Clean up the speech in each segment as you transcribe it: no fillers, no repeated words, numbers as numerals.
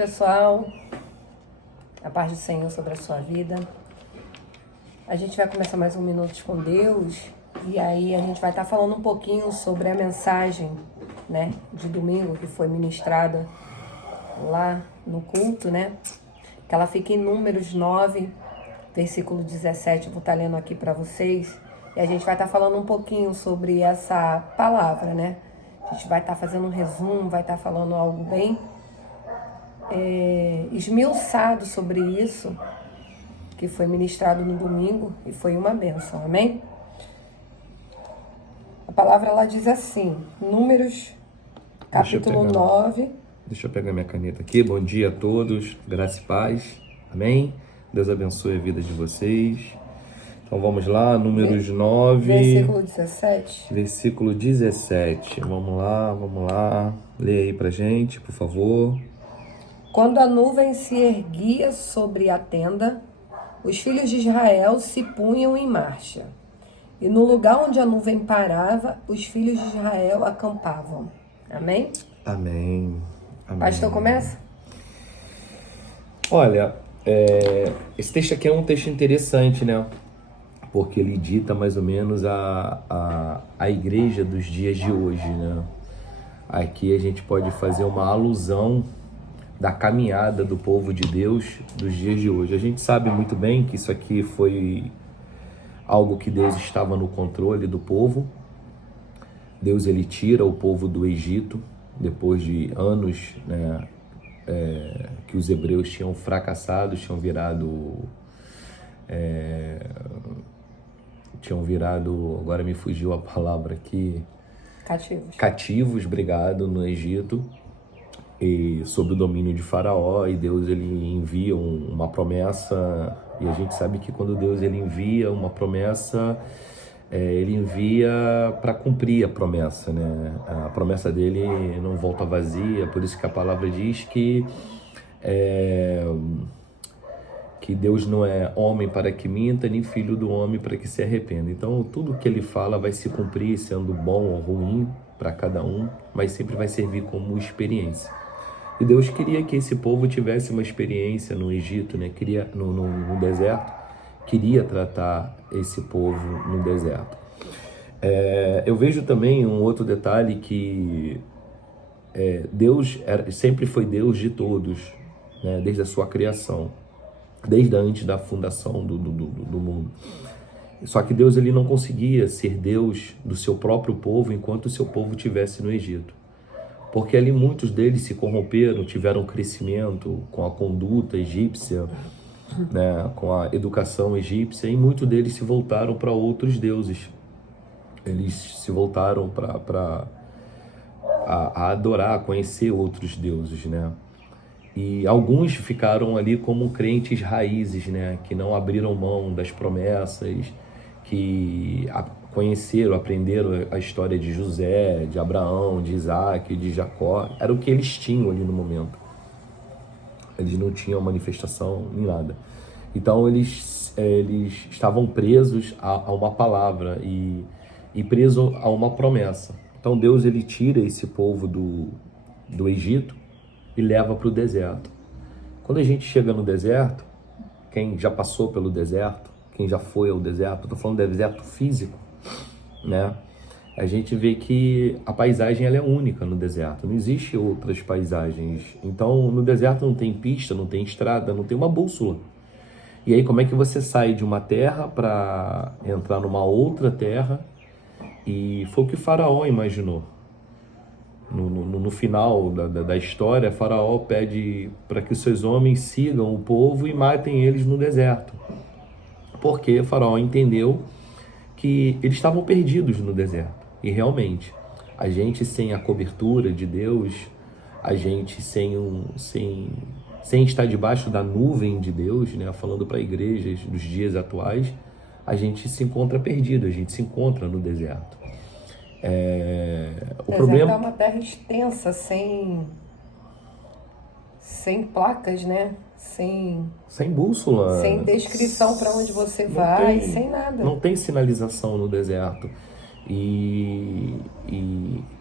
pessoal, a paz do Senhor sobre a sua vida. A gente vai começar mais um Minutos com Deus e aí a gente vai estar falando um pouquinho sobre a mensagem, né, de domingo que foi ministrada lá no culto, né, que ela fica em Números 9, versículo 17, eu vou estar lendo aqui para vocês e a gente vai estar falando um pouquinho sobre essa palavra, né. A gente vai estar fazendo um resumo, vai estar falando algo bem esmiuçado sobre isso, que foi ministrado no domingo e foi uma bênção, amém? A palavra lá diz assim, Números, capítulo 9. Deixa eu pegar minha caneta aqui. Bom dia a todos, graça e paz, amém? Deus abençoe a vida de vocês. Então vamos lá, Números 9. Versículo 17. Versículo 17. Vamos lá. Lê aí pra gente, por favor. Quando a nuvem se erguia sobre a tenda, os filhos de Israel se punham em marcha. E no lugar onde a nuvem parava, os filhos de Israel acampavam. Amém? Amém. Pastor, começa? Olha, esse texto aqui é um texto interessante, né? Porque ele dita mais ou menos a igreja dos dias de hoje, né? Aqui a gente pode fazer uma alusão da caminhada do povo de Deus dos dias de hoje. A gente sabe muito bem que isso aqui foi algo que Deus estava no controle do povo. Deus, ele tira o povo do Egito, depois de anos, né, que os hebreus tinham fracassado, tinham virado, agora me fugiu a palavra aqui. Cativos, obrigado, no Egito. E sob o domínio de Faraó, e Deus ele envia uma promessa, e a gente sabe que quando Deus ele envia uma promessa, ele envia para cumprir a promessa, né? A promessa dele não volta vazia, por isso que a palavra diz que Deus não é homem para que minta, nem filho do homem para que se arrependa. Então tudo que ele fala vai se cumprir, sendo bom ou ruim para cada um, mas sempre vai servir como experiência. E Deus queria que esse povo tivesse uma experiência no Egito, né? No deserto, queria tratar esse povo no deserto. Eu vejo também um outro detalhe que Deus sempre foi Deus de todos, né? Desde a sua criação, desde antes da fundação do mundo. Só que Deus ele não conseguia ser Deus do seu próprio povo enquanto o seu povo estivesse no Egito. Porque ali muitos deles se corromperam, tiveram crescimento com a conduta egípcia, né, com a educação egípcia, e muitos deles se voltaram para outros deuses. Eles se voltaram para adorar, conhecer outros deuses, né? E alguns ficaram ali como crentes raízes, né, que não abriram mão das promessas, que conheceram, aprenderam a história de José, de Abraão, de Isaac, de Jacó. Era o que eles tinham ali no momento. Eles não tinham manifestação nem nada. Então eles estavam presos a uma palavra e presos a uma promessa. Então Deus ele tira esse povo do Egito e leva para o deserto. Quando a gente chega no deserto, quem já passou pelo deserto, quem já foi ao deserto, estou falando do deserto físico, né? A gente vê que a paisagem ela é única no deserto, não existe outras paisagens. Então no deserto não tem pista, não tem estrada, não tem uma bússola. E aí como é que você sai de uma terra para entrar numa outra terra? E foi o que Faraó imaginou. No final da história, Faraó pede para que os seus homens sigam o povo e matem eles no deserto. Porque Faraó entendeu que eles estavam perdidos no deserto. E realmente, a gente sem a cobertura de Deus, a gente sem estar debaixo da nuvem de Deus, né, falando para igrejas dos dias atuais, a gente se encontra perdido, a gente se encontra no deserto. O problema é uma terra extensa, sem placas, né? Sem bússola, sem descrição para onde você vai, sem nada. Não tem sinalização no deserto. E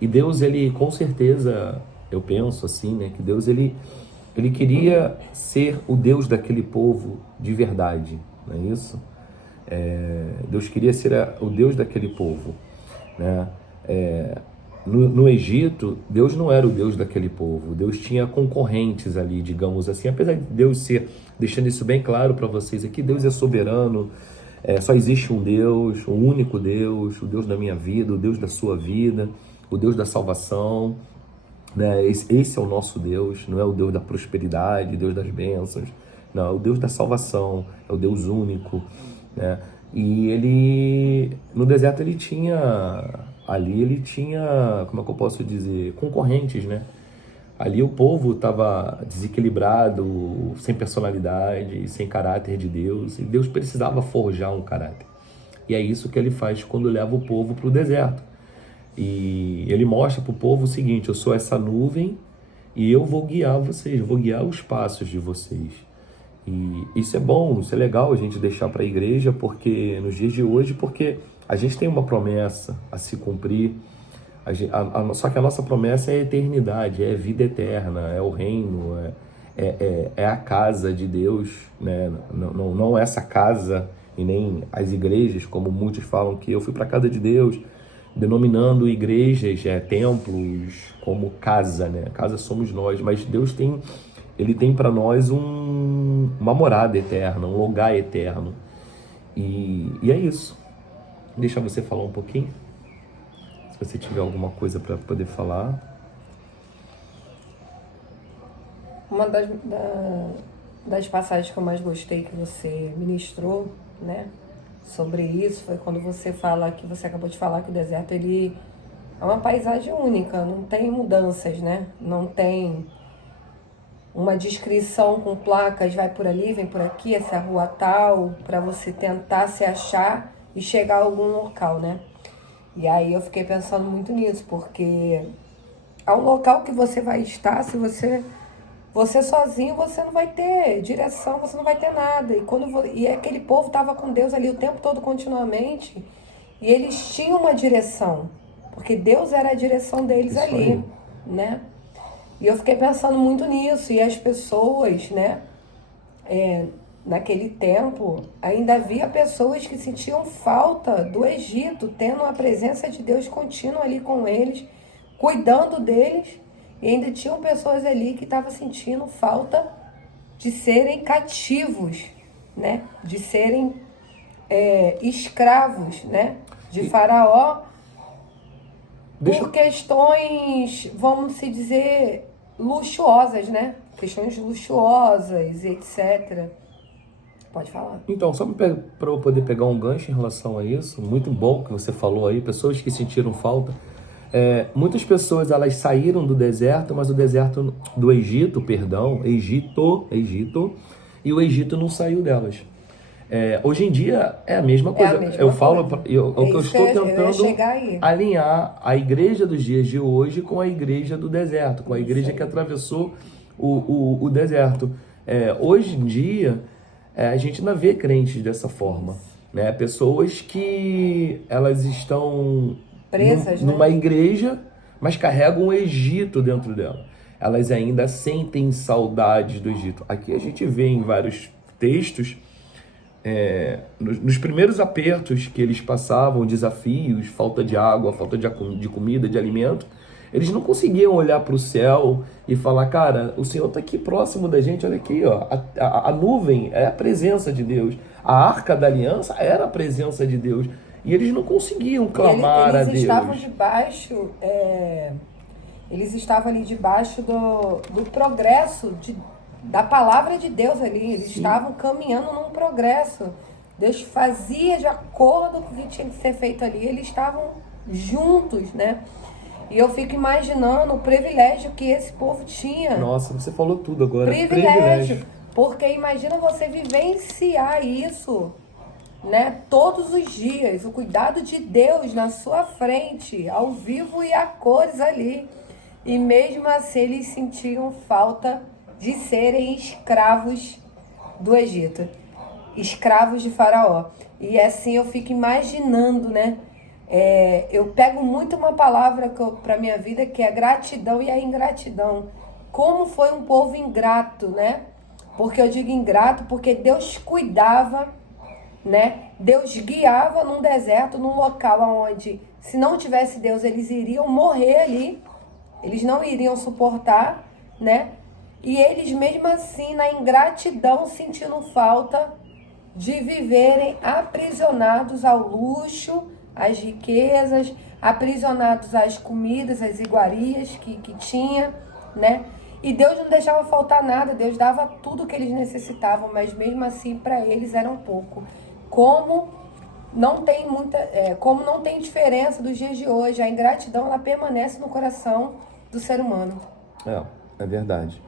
Deus, ele com certeza, eu penso assim, né, que Deus ele ele queria ser o Deus daquele povo de verdade, não é isso? Deus queria ser o Deus daquele povo, né? No Egito, Deus não era o Deus daquele povo. Deus tinha concorrentes ali, digamos assim. Apesar de Deus ser, deixando isso bem claro para vocês aqui, Deus é soberano, só existe um Deus, um único Deus, o Deus da minha vida, o Deus da sua vida, o Deus da salvação, né? Esse é o nosso Deus, não é o Deus da prosperidade, Deus das bênçãos, não, é o Deus da salvação, é o Deus único, né? E ele, no deserto ele tinha, como é que eu posso dizer, concorrentes, né? Ali o povo estava desequilibrado, sem personalidade, sem caráter de Deus, e Deus precisava forjar um caráter. E é isso que ele faz quando leva o povo para o deserto. E ele mostra para o povo o seguinte: eu sou essa nuvem e eu vou guiar vocês, vou guiar os passos de vocês. E isso é bom, isso é legal a gente deixar para a igreja, porque nos dias de hoje, porque a gente tem uma promessa a se cumprir. Só que a nossa promessa é a eternidade, é a vida eterna, é o reino, é a casa de Deus, né? Não essa casa e nem as igrejas, como muitos falam que eu fui para a casa de Deus, denominando igrejas, templos como casa, né? Casa somos nós, mas Deus ele tem para nós uma morada eterna, um lugar eterno. E é isso. Deixa você falar um pouquinho. Se você tiver alguma coisa para poder falar. Uma das passagens que eu mais gostei que você ministrou, né, sobre isso, foi quando você acabou de falar que o deserto ele é uma paisagem única, não tem mudanças, né? Não tem uma descrição com placas, vai por ali, vem por aqui, essa é a rua tal, para você tentar se achar e chegar a algum local, né? E aí eu fiquei pensando muito nisso, porque é um local que você vai estar, se você sozinho, você não vai ter direção, você não vai ter nada. E aquele povo estava com Deus ali o tempo todo, continuamente, e eles tinham uma direção, porque Deus era a direção deles Isso ali, aí, né? E eu fiquei pensando muito nisso, e as pessoas, né, naquele tempo, ainda havia pessoas que sentiam falta do Egito, tendo a presença de Deus contínua ali com eles, cuidando deles, e ainda tinham pessoas ali que estavam sentindo falta de serem cativos, né, de serem escravos, né, de Faraó, por questões, vamos se dizer, luxuosas, né? Questões luxuosas, etc. Pode falar. Então, só para eu poder pegar um gancho em relação a isso, muito bom que você falou aí, pessoas que sentiram falta. Muitas pessoas, elas saíram do deserto, mas o deserto do Egito, e o Egito não saiu delas. Hoje em dia é a mesma coisa. Eu falo, o que eu estou tentando alinhar a igreja dos dias de hoje com a igreja do deserto, com a igreja que atravessou o deserto. Hoje em dia, a gente não vê crentes dessa forma, né? Pessoas que elas estão presas, numa igreja, mas carregam o Egito dentro dela. Elas ainda sentem saudades do Egito. Aqui a gente vê em vários textos, nos primeiros apertos que eles passavam, desafios, falta de água, falta de comida, de alimento, eles não conseguiam olhar para o céu e falar: cara, o Senhor está aqui próximo da gente, olha aqui, ó, a nuvem é a presença de Deus, a arca da aliança era a presença de Deus, e eles não conseguiam clamar a Deus. Eles estavam ali debaixo do progresso da palavra de Deus ali, eles estavam caminhando num progresso. Deus fazia de acordo com o que tinha que ser feito ali, eles estavam juntos, né? E eu fico imaginando o privilégio que esse povo tinha. Nossa, você falou tudo agora. Privilégio. Porque imagina você vivenciar isso, né? Todos os dias, o cuidado de Deus na sua frente, ao vivo e a cores ali. E mesmo assim eles sentiam falta de serem escravos do Egito, escravos de Faraó. E assim eu fico imaginando, né? Eu pego muito uma palavra para minha vida, que é a gratidão e a ingratidão. como foi um povo ingrato, né? Porque eu digo ingrato porque Deus cuidava, né? Deus guiava num deserto, num local onde, se não tivesse Deus, eles iriam morrer ali. Eles não iriam suportar, né? E eles, mesmo assim, na ingratidão, sentindo falta de viverem aprisionados ao luxo, às riquezas, aprisionados às comidas, às iguarias que tinha, né? E Deus não deixava faltar nada, Deus dava tudo que eles necessitavam, mas mesmo assim para eles era um pouco. Como não tem diferença dos dias de hoje, a ingratidão ela permanece no coração do ser humano. É verdade.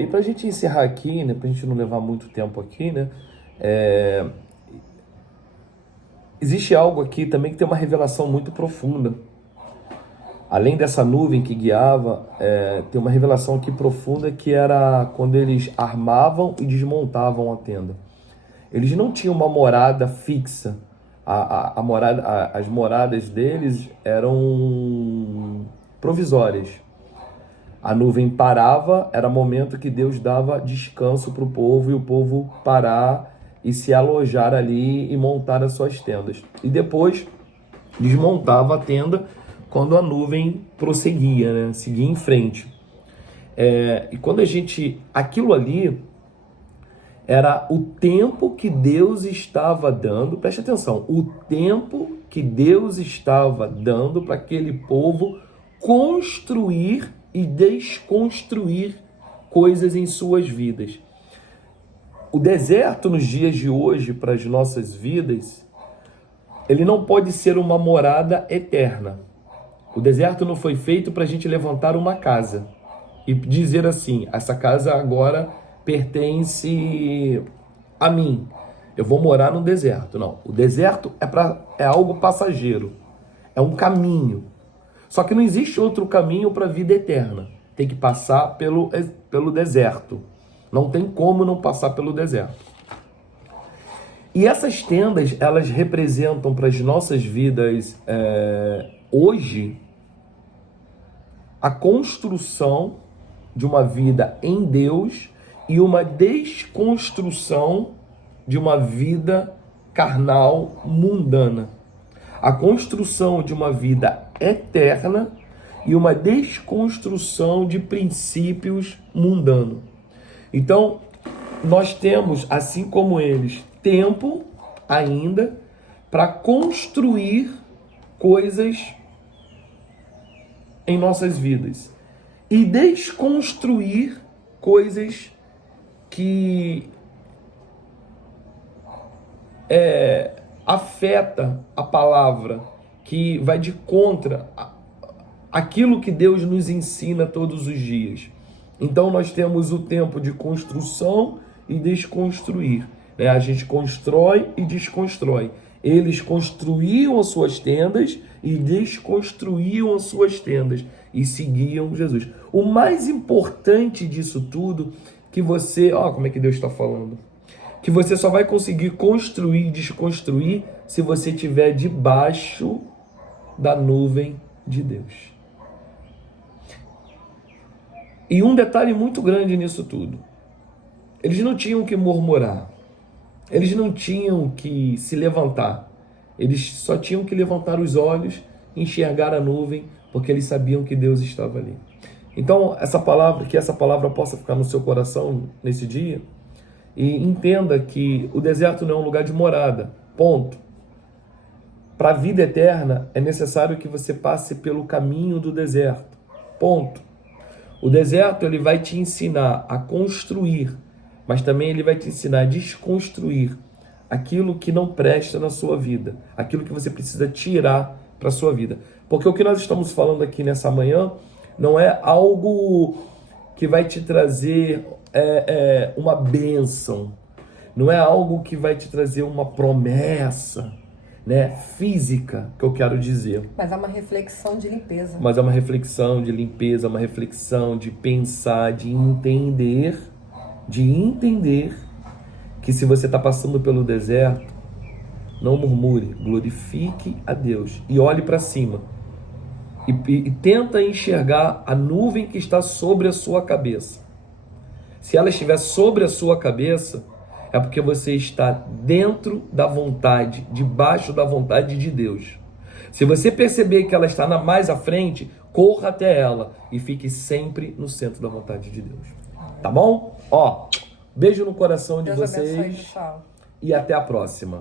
E para a gente encerrar aqui, né, para a gente não levar muito tempo aqui, né, existe algo aqui também que tem uma revelação muito profunda. Além dessa nuvem que guiava, tem uma revelação aqui profunda que era quando eles armavam e desmontavam a tenda. Eles não tinham uma morada fixa. As moradas deles eram provisórias. A nuvem parava, era momento que Deus dava descanso para o povo e o povo parar e se alojar ali e montar as suas tendas. E depois desmontava a tenda quando a nuvem prosseguia, né? Seguia em frente. E quando aquilo ali era o tempo que Deus estava dando, preste atenção, o tempo que Deus estava dando para aquele povo construir e desconstruir coisas em suas vidas. O deserto nos dias de hoje, para as nossas vidas, ele não pode ser uma morada eterna. O deserto não foi feito para a gente levantar uma casa e dizer assim, essa casa agora pertence a mim, eu vou morar no deserto. Não, o deserto é algo passageiro, é um caminho. Só que não existe outro caminho para a vida eterna. Tem que passar pelo deserto. Não tem como não passar pelo deserto. E essas tendas, elas representam para as nossas vidas hoje a construção de uma vida em Deus e uma desconstrução de uma vida carnal mundana. A construção de uma vida eterna e uma desconstrução de princípios mundanos. Então, nós temos, assim como eles, tempo ainda para construir coisas em nossas vidas e desconstruir coisas que afeta a palavra, que vai de contra aquilo que Deus nos ensina todos os dias. Então nós temos o tempo de construção e desconstruir, né? A gente constrói e desconstrói. Eles construíam as suas tendas e desconstruíam as suas tendas e seguiam Jesus. O mais importante disso tudo, que você... como é que Deus está falando? Que você só vai conseguir construir e desconstruir se você estiver debaixo da nuvem de Deus. E um detalhe muito grande nisso tudo. Eles não tinham que murmurar. Eles não tinham que se levantar. Eles só tinham que levantar os olhos, enxergar a nuvem, porque eles sabiam que Deus estava ali. Então, que essa palavra possa ficar no seu coração nesse dia. E entenda que o deserto não é um lugar de morada. Ponto. Para a vida eterna, é necessário que você passe pelo caminho do deserto. Ponto. O deserto ele vai te ensinar a construir, mas também ele vai te ensinar a desconstruir aquilo que não presta na sua vida, aquilo que você precisa tirar para a sua vida. Porque o que nós estamos falando aqui nessa manhã não é algo que vai te trazer uma bênção, não é algo que vai te trazer uma promessa, né, física, que eu quero dizer. Mas é uma reflexão de limpeza. Mas é uma reflexão de limpeza, uma reflexão de pensar, de entender que se você está passando pelo deserto, não murmure, glorifique a Deus e olhe para cima. e tenta enxergar a nuvem que está sobre a sua cabeça. Se ela estiver sobre a sua cabeça, é porque você está dentro da vontade, debaixo da vontade de Deus. Se você perceber que ela está mais à frente, corra até ela e fique sempre no centro da vontade de Deus. Tá bom? Ó, beijo no coração de Deus vocês abençoe, pessoal. e até a próxima.